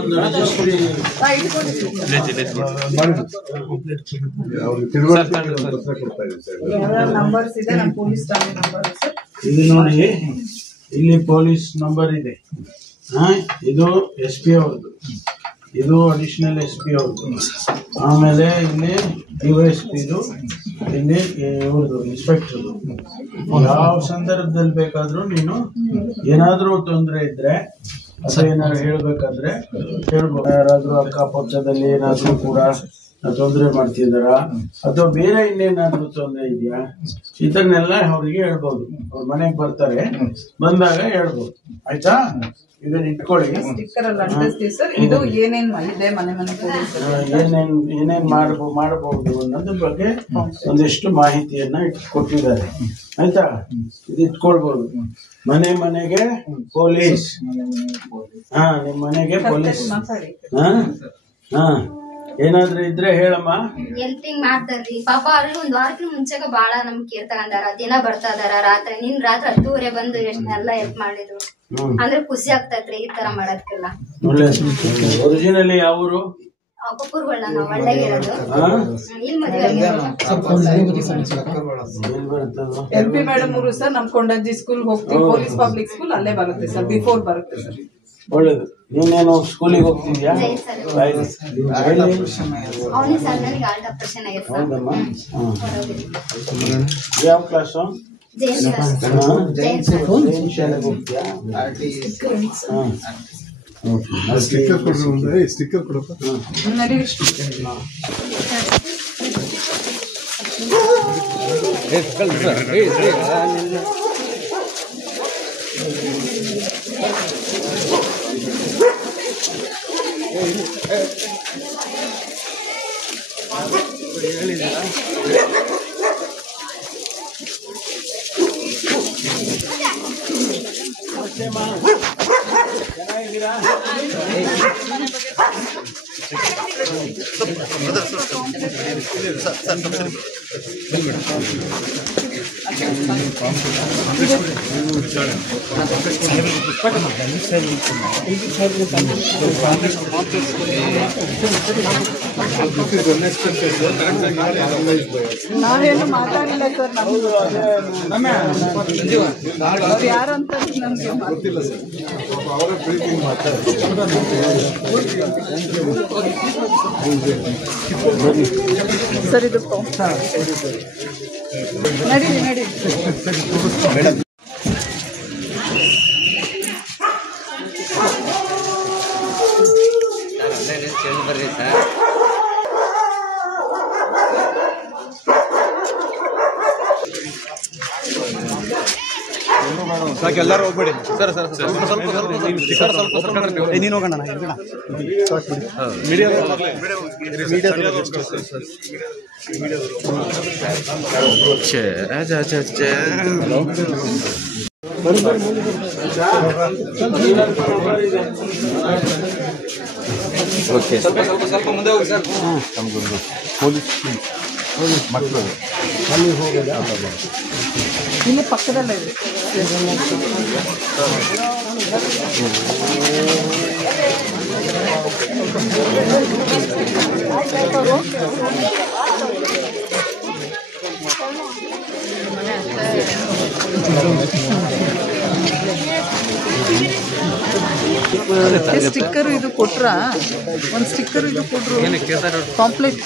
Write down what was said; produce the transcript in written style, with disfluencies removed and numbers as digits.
ಒಂದು ರಿಜಿಸ್ಟ್ರಿ ಇದು ನೋಡಿ, ಇಲ್ಲಿ ಪೊಲೀಸ್ ನಂಬರ್ ಇದೆ. ಇದು SP ಅವ್ರದ್ದು, ಇದು ಅಡಿಷನಲ್ SP ಅವ್ರದ್ದು. ಆಮೇಲೆ ಇಲ್ಲಿ DYSPದು, ಇಲ್ಲಿ ಇವ್ರದ್ದು ಇನ್ಸ್ಪೆಕ್ಟರ್ದು. ಯಾವ ಸಂದರ್ಭದಲ್ಲಿ ಬೇಕಾದ್ರೂ ನೀನು ಏನಾದ್ರೂ ತೊಂದರೆ ಇದ್ರೆ ಅಥವಾ ಏನಾದ್ರು ಹೇಳ್ಬೇಕಾದ್ರೆ ಹೇಳ್ಬೋದು. ಯಾರಾದ್ರೂ ಅಕ್ಕಪಕ್ಕದಲ್ಲಿ ಏನಾದ್ರೂ ಕೂಡ ತೊಂದರೆ ಮಾಡ್ತಿದಾರ ಅಥವಾ ಬೇರೆ ಇನ್ನೇನಾದ್ರೂ ತೊಂದರೆ ಇದೆಯಾ, ಇದನ್ನೆಲ್ಲ ಅವ್ರಿಗೆ ಹೇಳ್ಬೋದು. ಅವ್ರ ಮನೆಗೆ ಬರ್ತಾರೆ, ಬಂದಾಗ ಹೇಳ್ಬೋದು. ಆಯ್ತಾ? ಇದನ್ನ ಇಟ್ಕೊಳ್ಳಿ. ಏನೇನ್ ಮಾಡಬಹುದು ಅನ್ನೋದ್ರ ಬಗ್ಗೆ ಒಂದಿಷ್ಟು ಮಾಹಿತಿಯನ್ನ ಕೊಟ್ಟಿದ್ದಾರೆ. ಆಯ್ತಾ? ಇದು ಇಟ್ಕೊಳ್ಬಹುದು. ಮನೆಗೆ ಪೊಲೀಸ್. ನಿಮ್ ಮನೆಗೆ ಪೊಲೀಸ್. ಏನಾದ್ರೂ ಇದ್ರೆ ಹೇಳಮ್ಮ. ಹೆಲ್ಪಿಂಗ್ ಮಾಡ್ತಾರ್ರಿ ಪಾಪ. ಅವ್ರಿಗೆ ಒಂದ್ ವಾರಕ್ಕಿಂತ ಮುಂಚೆಗ ಬಾಳ ನಮ್ ಕೇರ್ ತಗೊಂಡಾರ. ದಿನ ಬರ್ತಾ ಇದಾರ. ರಾತ್ರಿ 10:30 ಬಂದು ಎಲ್ಲ ಹೆಲ್ಪ್ ಮಾಡಿದ್ರು. ಅಂದ್ರೆ ಖುಷಿ ಆಗ್ತೈತ್ರಿ ಈ ತರ ಮಾಡೋದಕ್ಕೆಲ್ಲ. ಒರಿಜಿನಲಿ ಯಾವೂರು? ಒಬ್ಬೊಬ್ಬರುಗಳ ನಾವು ಒಳ್ಳೆಗಿರೋದು. ಇಲ್ಲಿ ಮದುವೆ LP ಮೇಡಮ್ ಅವರು ಸರ್ ನಮ್ ಕೊಂಡಂಜಿ ಸ್ಕೂಲ್ ಹೋಗ್ತೀವಿ. ಪೊಲೀಸ್ ಪಬ್ಲಿಕ್ ಸ್ಕೂಲ್ ಅಲ್ಲೇ ಬರುತ್ತೆ ಸರ್, ಬಿಫೋರ್ ಬರುತ್ತೆ ಸರ್. ಒಳ್ಳೇದು. ನೀನೇನು ಸ್ಕೂಲಿಗೆ ಹೋಗ್ತಿದ್ಯಾ? ಯಾವ ಕ್ಲಾಸು? ಸ್ಟಿಕ್ಕರ್ ಕೊಡಪ್ಪ. ನಾವೇನು ಮಾತಾಡಿಲ್ಲ ಸರ್. ಅವ್ರು ಯಾರು ಅಂತ ನಮ್ಗೆ ಗೊತ್ತಿಲ್ಲ ಸರ್. ಅವರ ಪ್ರೀತಿಂಗ್ ಮಾತಾಡ್ತಾರೆ. ಸರ್ ಇದು ನಡೀರಿ ನಡೀರಿ. ಸಾಕು, ಎಲ್ಲರೂ ಹೋಗ್ಬೇಡಿ ಸರ್. ಸ್ವಲ್ಪ ನೀನು ಹೋಗೋಣ. ಸ್ವಲ್ಪ ಮುಂದೆ ಹೋಗಿ ಸರ್. ನಮಗೊಂದು ಪೊಲೀಸ್ ಮಕ್ಕಳು ಅಲ್ಲಿ ಹೋಗೋದ ಇಲ್ಲಿ ಪಕ್ಕದಲ್ಲೇ ಇದೆ. ಸ್ಟಿಕ್ಕರ್ ಇದು ಕೊಟ್ರ, ಒಂದು ಸ್ಟಿಕ್ಕರ್ ಇದು ಕೊಟ್ರು. ಪಾಂಪ್ಲೆಟ್